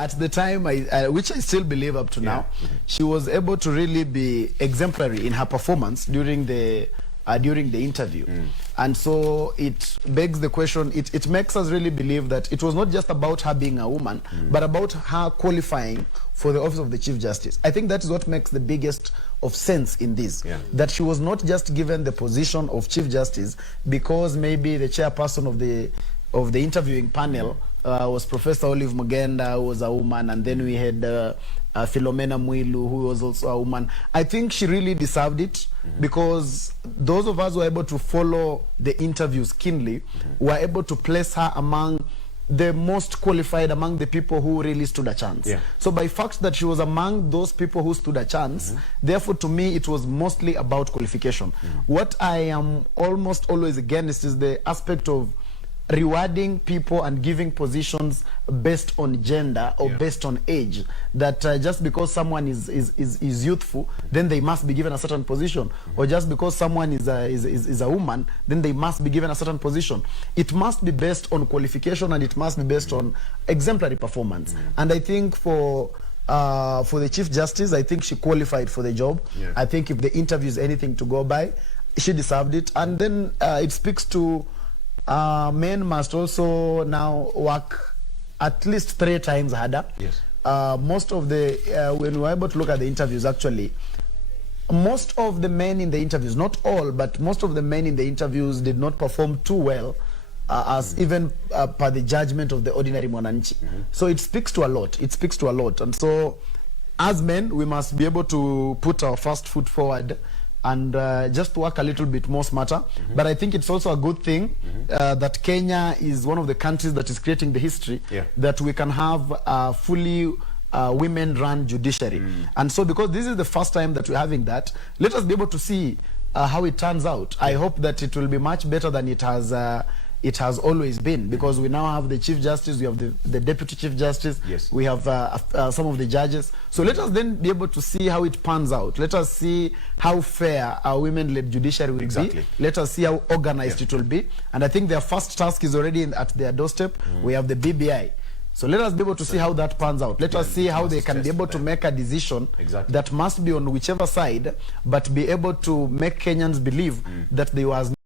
At the time, which I still believe up to now, she was able to really be exemplary in her performance during the interview. And so it begs the question, it makes us really believe that it was not just about her being a woman, but about her qualifying for the office of the Chief Justice. I think that is what makes the biggest of sense in this, that she was not just given the position of Chief Justice because maybe the chairperson of the interviewing panel was Professor Olive Mugenda, who was a woman, and then we had Philomena Mwilu, who was also a woman. I think she really deserved it because those of us who were able to follow the interviews keenly were able to place her among the most qualified, among the people who really stood a chance. So by fact that she was among those people who stood a chance, therefore to me it was mostly about qualification. What I am almost always against is the aspect of rewarding people and giving positions based on gender or based on age, that just because someone is youthful, then they must be given a certain position, or just because someone is a woman, then they must be given a certain position. It must be based on qualification, and it must be based on exemplary performance. And I think for the Chief Justice, I think she qualified for the job. I think if the interview is anything to go by, she deserved it. And then it speaks to men must also now work at least 3 times harder. Most of the when we were able to look at the interviews, actually most of the men in the interviews, not all, but most of the men in the interviews did not perform too well as even per the judgment of the ordinary mwananchi. So it speaks to a lot. It speaks to a lot. And so as men, we must be able to put our first foot forward and just work a little bit more smarter. But I think it's also a good thing that Kenya is one of the countries that is creating the history that we can have a fully women-run judiciary. And so because this is the first time that we're having that, let us be able to see how it turns out. I hope that it will be much better than it has always been, because we now have the Chief Justice, we have the Deputy Chief Justice, we have some of the judges. So let us then be able to see how it pans out. Let us see how fair our women-led judiciary will be. Let us see how organized it will be. And I think their first task is already at their doorstep. We have the BBI. So let us be able to see how that pans out. Let us see how they can be able to make a decision that must be on whichever side, but be able to make Kenyans believe that there was